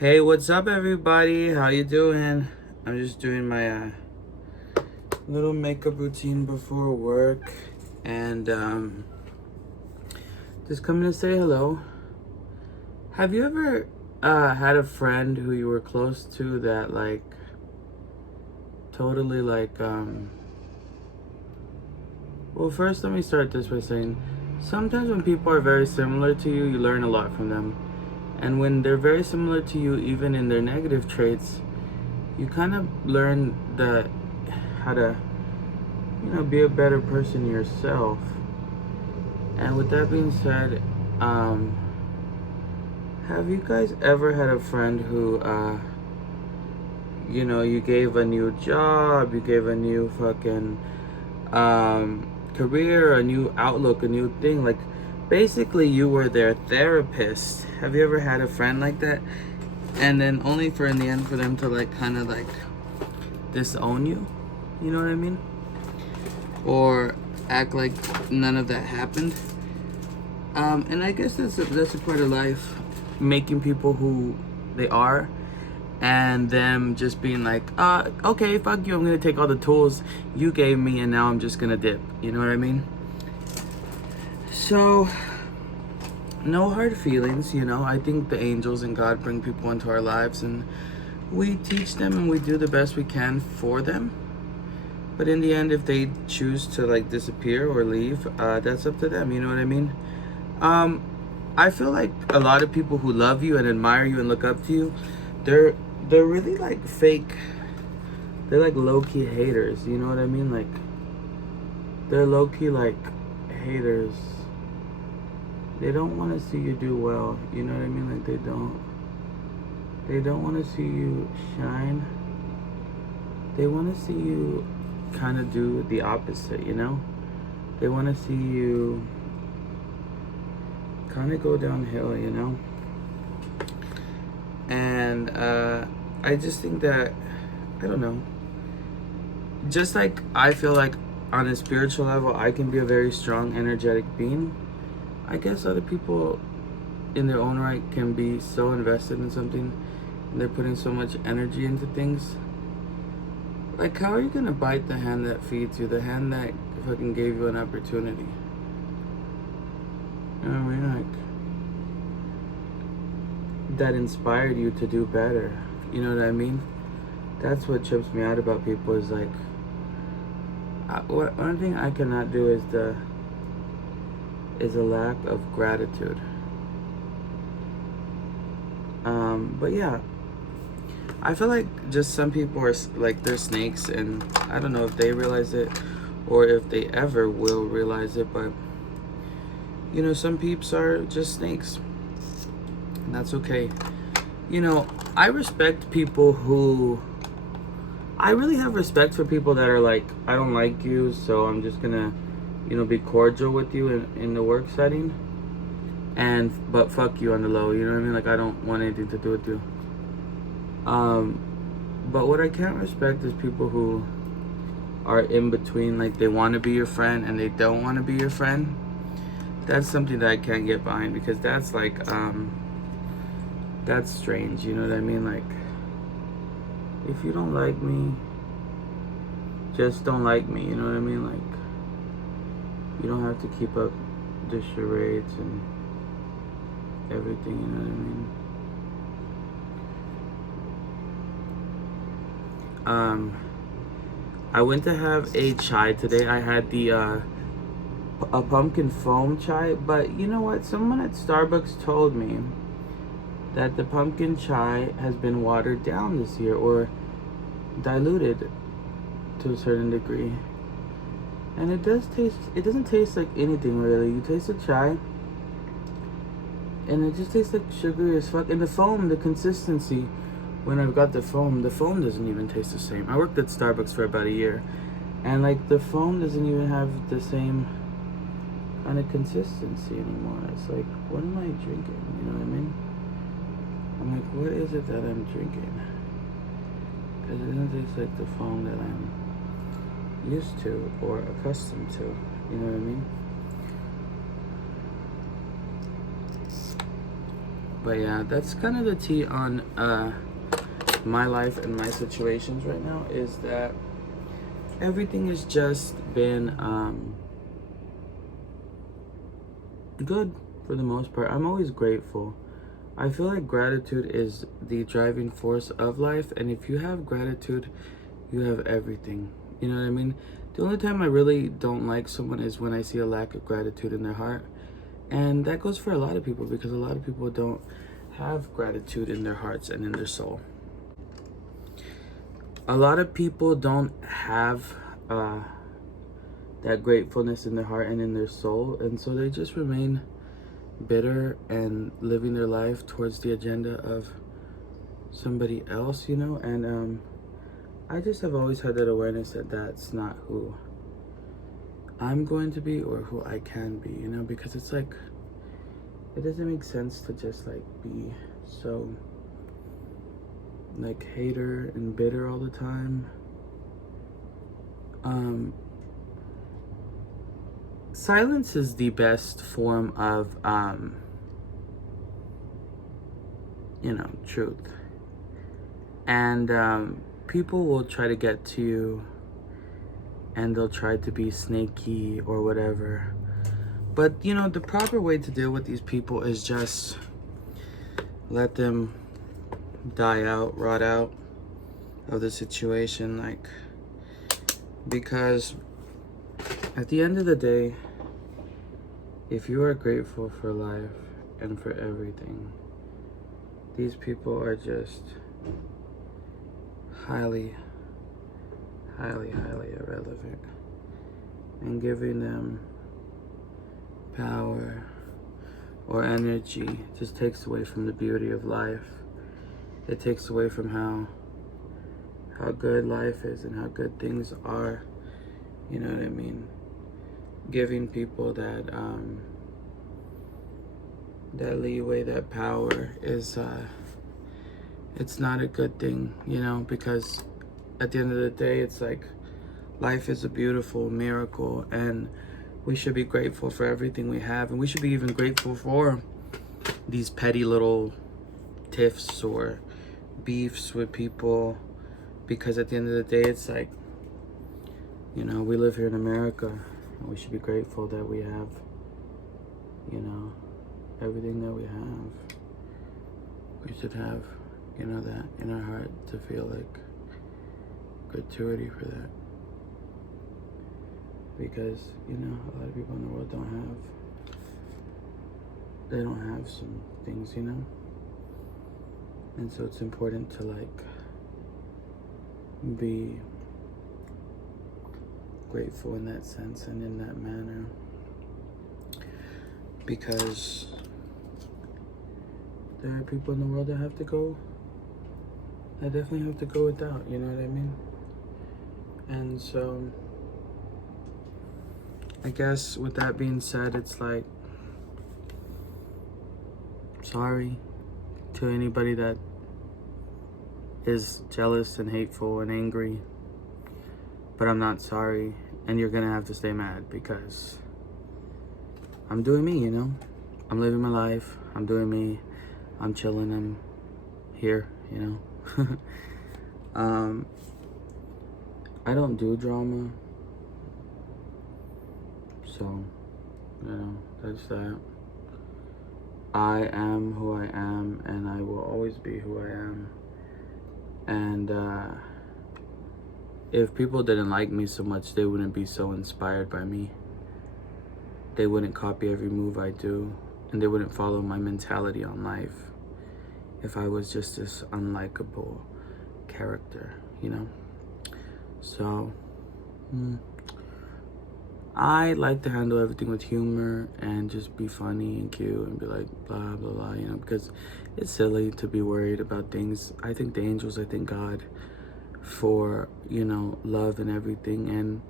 Hey, what's up, everybody? How you doing? I'm just doing my little makeup routine before work, and just coming to say hello. Have you ever had a friend who you were close to that totally well, first let me start this by saying sometimes when people are very similar to you, you learn a lot from them. And when they're very similar to you, even in their negative traits, you kind of learn that how to be a better person yourself. And with that being said, um, have you guys ever had a friend who, you gave a new job, you gave a new fucking career, a new outlook, a new thing? Like, basically, you were their therapist. Have you ever had a friend like that? And then only for in the end for them to kind of disown you? You know what I mean? Or act like none of that happened. And I guess that's a part of life, making people who they are, and them just being like, okay, fuck you, I'm gonna take all the tools you gave me, and now I'm just gonna dip. You know what I mean? So, no hard feelings. I think the angels and God bring people into our lives, and we teach them, and we do the best we can for them. But in the end, if they choose to disappear or leave, that's up to them. You know what I mean? I feel like a lot of people who love you and admire you and look up to you, they're really fake. They're low key haters. You know what I mean? They're low key haters. They don't want to see you do well. You know what I mean? They don't want to see you shine. They want to see you kind of do the opposite. They want to see you kind of go downhill, and I just think that, I don't know, just like I feel like on a spiritual level I can be a very strong, energetic being, I guess other people in their own right can be so invested in something and they're putting so much energy into things. Like, how are you gonna bite the hand that feeds you, the hand that fucking gave you an opportunity? You know what I mean? That inspired you to do better. You know what I mean? That's what trips me out about people is one thing I cannot do is a lack of gratitude. But yeah, I feel like just some people are they're snakes, and I don't know if they realize it or if they ever will realize it, but some peeps are just snakes. And that's okay. I respect people who, I really have respect for people that are like, I don't like you, so I'm just gonna, be cordial with you in the work setting, but fuck you on the low. You know what I mean? I don't want anything to do with you. But what I can't respect is people who are in between, they want to be your friend and they don't want to be your friend. That's something that I can't get behind, because that's that's strange. You know what I mean? If you don't like me, just don't like me. You know what I mean? You don't have to keep up the charades and everything. You know what I mean? I went to have a chai today. I had a pumpkin foam chai, but you know what? Someone at Starbucks told me that the pumpkin chai has been watered down this year, or diluted to a certain degree. And it doesn't taste like anything really. You taste the chai and it just tastes like sugary as fuck. And the foam, the consistency, when I've got the foam doesn't even taste the same. I worked at Starbucks for about a year, and the foam doesn't even have the same kind of consistency anymore. It's what am I drinking? You know what I mean? I'm like, what is it that I'm drinking? Because it doesn't taste like the foam that I'm used to or accustomed to. You know what I mean? But yeah, that's kind of the tea on my life and my situations right now, is that everything has just been good for the most part. I'm always grateful. I feel like gratitude is the driving force of life, and if you have gratitude, you have everything. You know what I mean? The only time I really don't like someone is when I see a lack of gratitude in their heart. And that goes for a lot of people, because a lot of people don't have gratitude in their hearts and in their soul. A lot of people don't have that gratefulness in their heart and in their soul, and so they just remain bitter and living their life towards the agenda of somebody else, you know. And I just have always had that awareness that that's not who I'm going to be or who I can be, you know, because it's like, it doesn't make sense to just like be so like hater and bitter all the time. Silence is the best form of you know, truth. And people will try to get to you, and they'll try to be snaky or whatever. But, you know, the proper way to deal with these people is just let them die out, rot out of the situation. Like, because at the end of the day, if you are grateful for life and for everything, these people are just highly, highly, highly irrelevant. And giving them power or energy just takes away from the beauty of life. It takes away from how good life is and how good things are. You know what I mean? Giving people that that leeway, that power is it's not a good thing, you know, because at the end of the day, it's like life is a beautiful miracle, and we should be grateful for everything we have, and we should be even grateful for these petty little tiffs or beefs with people, because at the end of the day, it's like, you know, we live here in America, and we should be grateful that we have, you know, everything that we have. We should have, you know, that in our heart to feel like gratuity for that. Because, you know, a lot of people in the world they don't have some things, you know? And so it's important to like be grateful in that sense and in that manner, because there are people in the world that definitely have to go without, you know what I mean? And so I guess with that being said, it's like, sorry to anybody that is jealous and hateful and angry, but I'm not sorry, and you're gonna have to stay mad, because I'm doing me, you know? I'm living my life, I'm doing me, I'm chilling, I'm here, you know? I don't do drama, so, you know, that's that. I am who I am, and I will always be who I am. And if people didn't like me so much, they wouldn't be so inspired by me. They wouldn't copy every move I do, and they wouldn't follow my mentality on life if I was just this unlikable character, you know? So, I like to handle everything with humor and just be funny and cute and be like blah blah blah, you know, because it's silly to be worried about things. I thank the angels, I thank God for, you know, love and everything. And,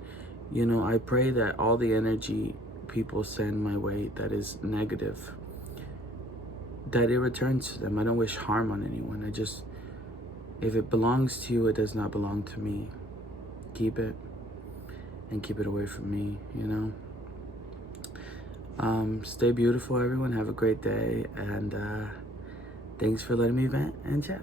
you know, I pray that all the energy people send my way that is negative, that it returns to them. I don't wish harm on anyone. I just, if it belongs to you, it does not belong to me. Keep it, and keep it away from me, you know? Stay beautiful, everyone. Have a great day, and Thanks for letting me vent and chat.